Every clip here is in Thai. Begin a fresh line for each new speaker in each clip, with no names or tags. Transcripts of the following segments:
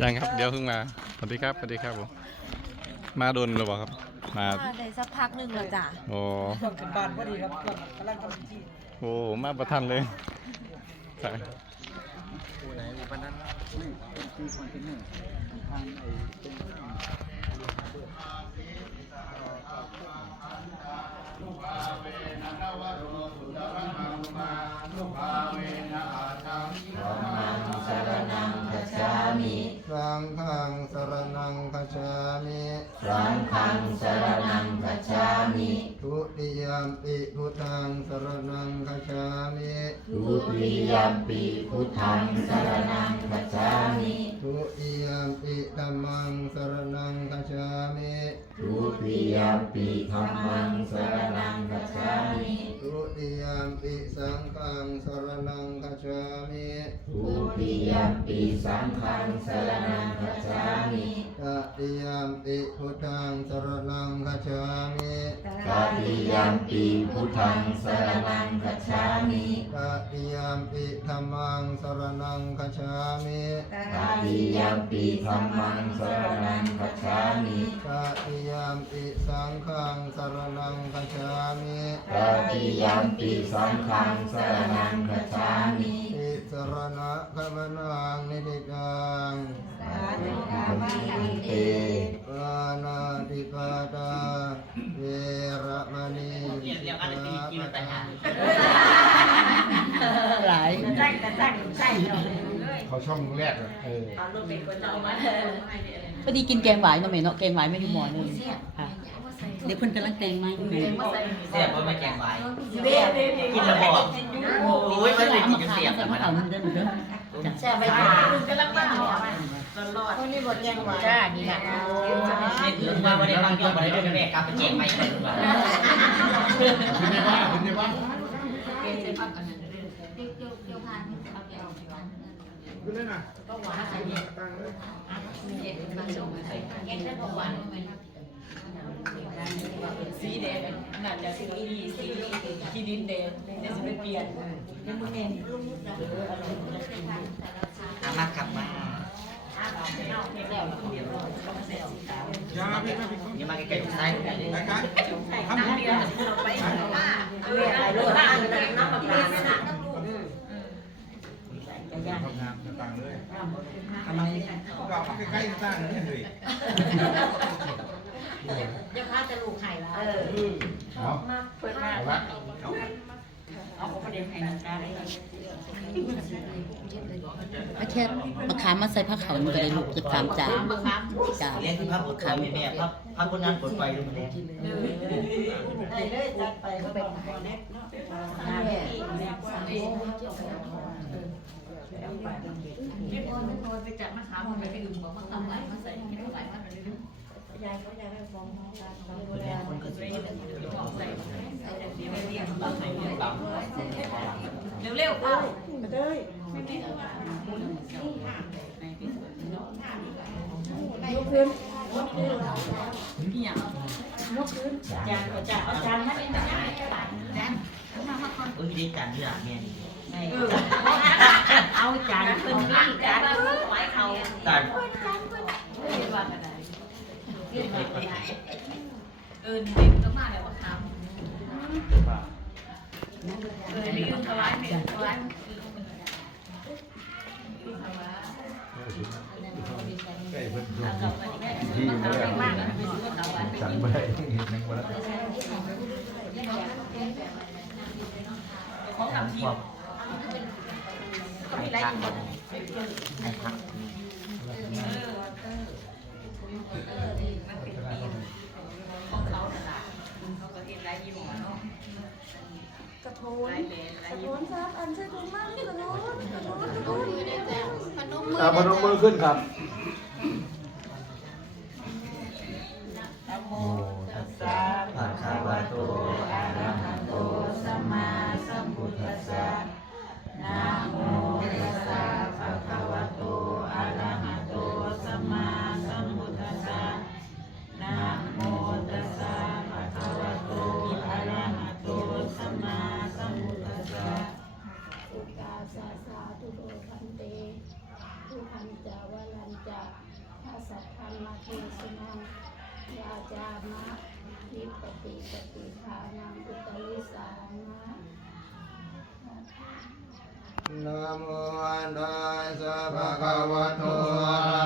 ยังครับเดี๋ยวเพิ่งมาสวัสดีครับสวัสดีครับผมมาโดนหรือเปล่าครับ มา
ได้สักพักหนึ่งแล้วจ้ะ
โอ้
ขึ้นบ้านพอดีครับกำลังทำพิธี
โอ้มาประทันเลยใช่
ไหนอุปนันนี่คือคนเทนเนอร์ทางไอ้
เป็น
เวนะนวโรสุ
ตระมัง
มา
นุภาเวนะอาชั
ง ฆังสรนังคัจฉามิ
สังฆังสรนังคัจฉามิ
ทุติยมปิพุทธังสรนังคัจฉามิ
ทุติยมปิพุทธังสรนังคัจฉามิ
ทุติยมปิธัมมังสรนังคัจฉามิ
ทุติยมปิธัมมังสรนังคัจฉามิ
ทุติยมปิสังฆังสรนังคัจฉามิ
ทุติยมปิสังฆังสรนังคัจฉามิ
ตติยมปิพุทธังสรนังคัจฉามิ
ตติยมปิพุทธังสรนังคัจฉามิ
ตติยมปิธัมมังสรนังคัจฉามิ
ตติยมปิธัมมังสรนังคัจฉามิ
ตติยมปิสังฆังสรนังคัจฉามิ
ตติยมปิสังฆังสรนังคัจฉามิ
อิสรณะขมนังนิติกัง
เต
ปานาติปาตาเวระมณีเรียกอะไรกินกินไปหา
หลาย
เขาช่องแรกอะเออ
พอดีกินแกงหวายเนาะแม่เนาะแกงหวายไม่อยู่หม้อนึงค่ะ เดี๋ยวเพิ่นกำลังแต่งมาอยู่แม่
เสียบไว้มาแกงไว้กินแล้วบอกโอ้ยมันเลยกินจนเสียบ
แต่
แต่
มา
มัน
เอามันเด้อเด้อจ้ะ
แช่ไปค่ะ
คนนี้บทยังหวาน
จ้านี่แหละ
เนี่ยคือว่าไม่ได้บางยอดไม่ได้ด้วยแม่ครับไปแกงไปเลยว่า
คุณในว่าคุณในว่าคุณเล่นอะ
สีแดงน่าจะสีสีกินดินแดงเดี๋ยวสิไปเปลี่ยนยังบ่แม่น
อามากลับมา
ยาพี่พี่
อย่ามาใกล้ๆตรงซ้าย
รายการทำของกันทำงานต่างเลย
ทำไม
เราใกล้ๆต่างเลยเลย
จะพาจะลูกไข่ละ
เอาเอาละ
เอาของประเด็นให้นะจ้าอาแค่มะขามมาใส่ผ้าขาวนี่ก็ได้ลูกจะตามจานจ้า
เลี้ยงคือพับปวดขาแม่แม่พับพับคนนั้นปวดไปดูมันเนี่ย
อะไรเลย จัดไปก็เป็นคอนเน็กเนาะ
คนก็สิ
เร็วๆเอา
จานก็จะเอาจานมาเป็นจาน
โอ้ยได้จานที่หลังเนี่ย
เอาจานเพิ่นนี่จาน
ไว้เขา
จาน
เออเด็กต้องมาแล้วว่าทำเออนี่คือถวายเมนถวาย
ใกล้เพิ่นที่มาแล้วสั่งไปได้เห็นยังวันละ
ของทำที
ความให้พักให้พัก
ของเขาตลาดเขาก็เห็นไรยี่ห้อเนาะ
กระโถนกระโถนครับอันใช่ถุงมากกระโถนกระโถนกระโถน
อ่าพนมมือขึ้นครับ
จาวลันจาอาสัทธันมาเทสนังยาจามะทิปติปฏิภานังอุตริสานะ
นะโมตัสสะภะคะวะโตอะระ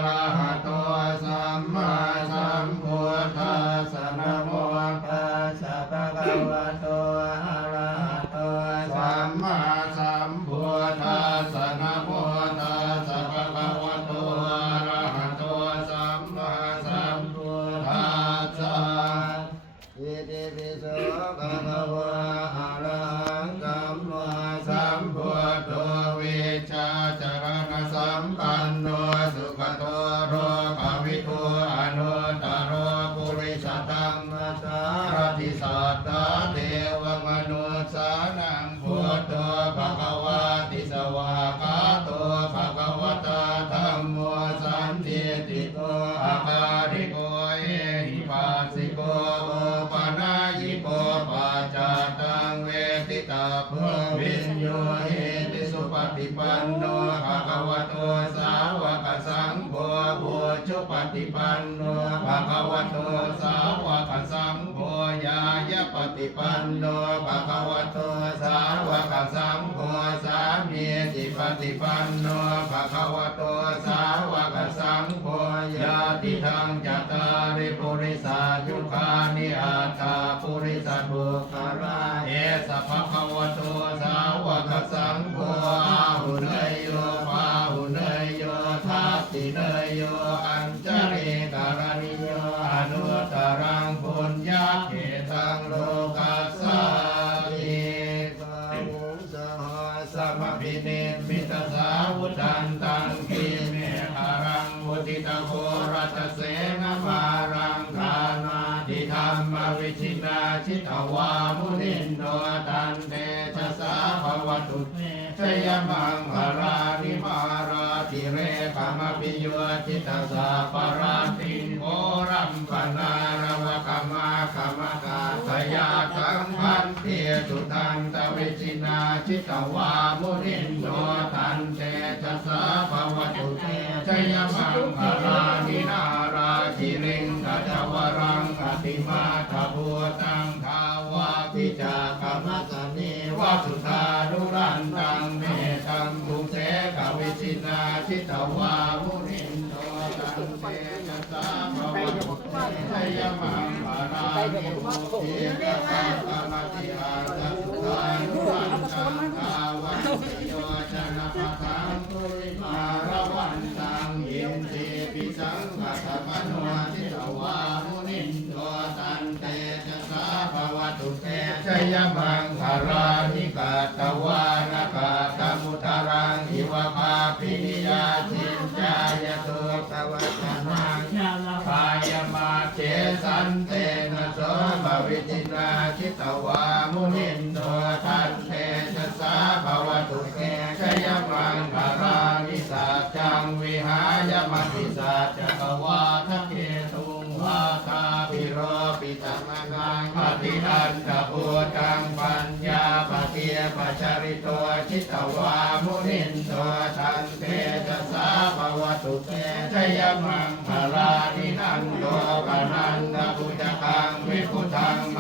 ตาเทวมนุสานังพุทโธภะคะวะติสวากาโตภะคะวะตาธัมโมสันติติโกอาคาริโกเอหิปัสสิโกโอปะนายิโกปัจจตังเวทิตาภวินโยเอติสุปฏิปันโนภะคะวะโตสาวกสังโฆบุชุปฏิปันโนภะคะวะโตสาวกสัง ยายะปฏิปันโนภะคะวะโตสาวกสังโฆสามีจิปฏิปันโนภะคะวะโตสาวกสังโฆยาติทังจัตตาริปุริสายุคานิอัตาปุริสบุคาราเอสะภะคะวะโตสาวกสังโฆอาหุเนยโยปาหุเนยโยทัสสิเนยโยอัญจริการณิ ธรรมวิชินาชิตวามุนินโนตันเตชะสาภวตุเตชยมังหารานิมาราติเรกามปิโยจิตสาปราติงโอรัมปนารวกามากามกาสยาสังพันเทสุตันตวิชินาชิตวามุนินโนตันเตชะสาภวตุเตชยมังหารานินาราชิริงกัจว รังอติมาทบูตังทาวาปิจากามสเนวสุธาดุรันตังเมตังภูเสกวิชินาชิตวามุนินโนตันเตชะสาภวตุเตยมังหารานิมุขีกามามติอาจัสุธาดุรันตังทาวาโยายตุตวัจนังยาลภายมาเจสันเตนะโสภวิจินาชิตวามุนินโตตันเตชะสาภวตุเตชยมังคารานิสัจจังวิหายมติสัจจกวาทะเกตุงวาตาปิโรปิตมนังปฏิอันตภูตังปัญญาปเทียปชริโตชิตวามุนินโตทัน สุเตชยมังคารานินันโตปนันตพุจกังวิพุทังม